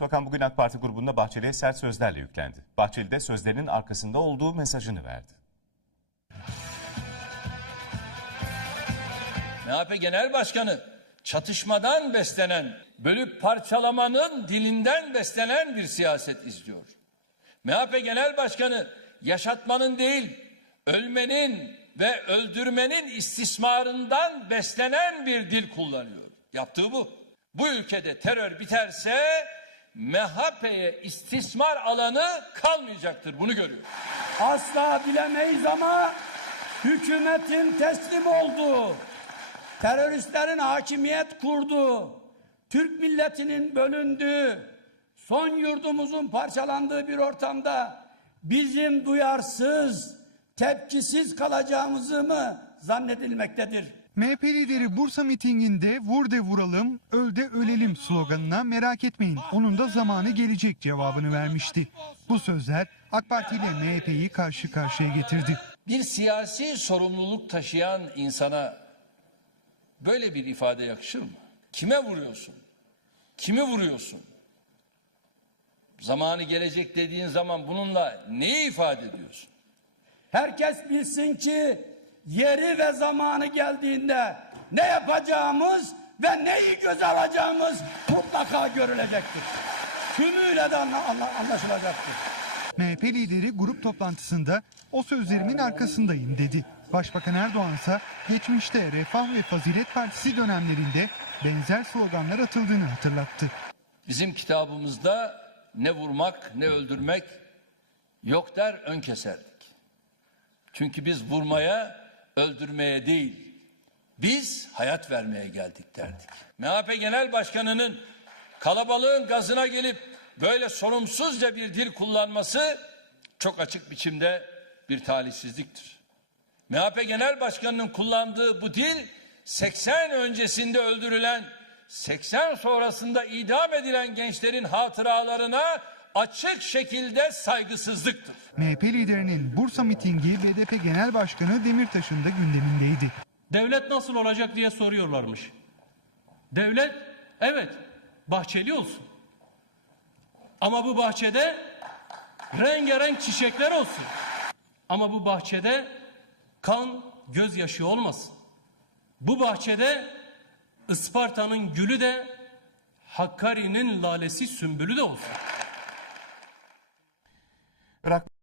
Başbakan bugün AK Parti grubunda Bahçeli'ye sert sözlerle yüklendi. Bahçeli de sözlerinin arkasında olduğu mesajını verdi. MHP Genel Başkanı çatışmadan beslenen, bölüp parçalamanın dilinden beslenen bir siyaset izliyor. MHP Genel Başkanı yaşatmanın değil, ölmenin ve öldürmenin istismarından beslenen bir dil kullanıyor. Yaptığı bu. Bu ülkede terör biterse MHP'ye istismar alanı kalmayacaktır. Bunu görüyor. Asla bilemeyiz ama hükümetin teslim olduğu, teröristlerin hakimiyet kurduğu, Türk milletinin bölündüğü, son yurdumuzun parçalandığı bir ortamda bizim duyarsız, tepkisiz kalacağımızı mı zannedilmektedir? MHP lideri Bursa mitinginde vur de vuralım, öl de ölelim sloganına merak etmeyin onun da zamanı gelecek cevabını vermişti. Bu sözler AK Parti ile MHP'yi karşı karşıya getirdi. Bir siyasi sorumluluk taşıyan insana böyle bir ifade yakışır mı? Kime vuruyorsun? Kimi vuruyorsun? Zamanı gelecek dediğin zaman bununla neyi ifade ediyorsun? Herkes bilsin ki yeri ve zamanı geldiğinde ne yapacağımız ve neyi göze alacağımız mutlaka görülecektir. Tümüyle de anla- anla- anlaşılacaktır. MHP lideri grup toplantısında o sözlerimin arkasındayım dedi. Başbakan Erdoğan ise geçmişte Refah ve Fazilet Partisi dönemlerinde benzer sloganlar atıldığını hatırlattı. Bizim kitabımızda ne vurmak ne öldürmek yok der ön keserdik. Çünkü biz vurmaya, öldürmeye değil, biz hayat vermeye geldik derdik. MHP Genel Başkanı'nın kalabalığın gazına gelip böyle sorumsuzca bir dil kullanması çok açık biçimde bir talihsizliktir. MHP Genel Başkanı'nın kullandığı bu dil 80 öncesinde öldürülen, 80 sonrasında idam edilen gençlerin hatıralarına açık şekilde saygısızlıktır. MHP liderinin Bursa mitingi BDP Genel Başkanı Demirtaş'ın da gündemindeydi. Devlet nasıl olacak diye soruyorlarmış. Devlet evet bahçeli olsun. Ama bu bahçede rengarenk çiçekler olsun. Ama bu bahçede kan gözyaşı olmasın. Bu bahçede Isparta'nın gülü de Hakkari'nin lalesi sümbülü de olsun.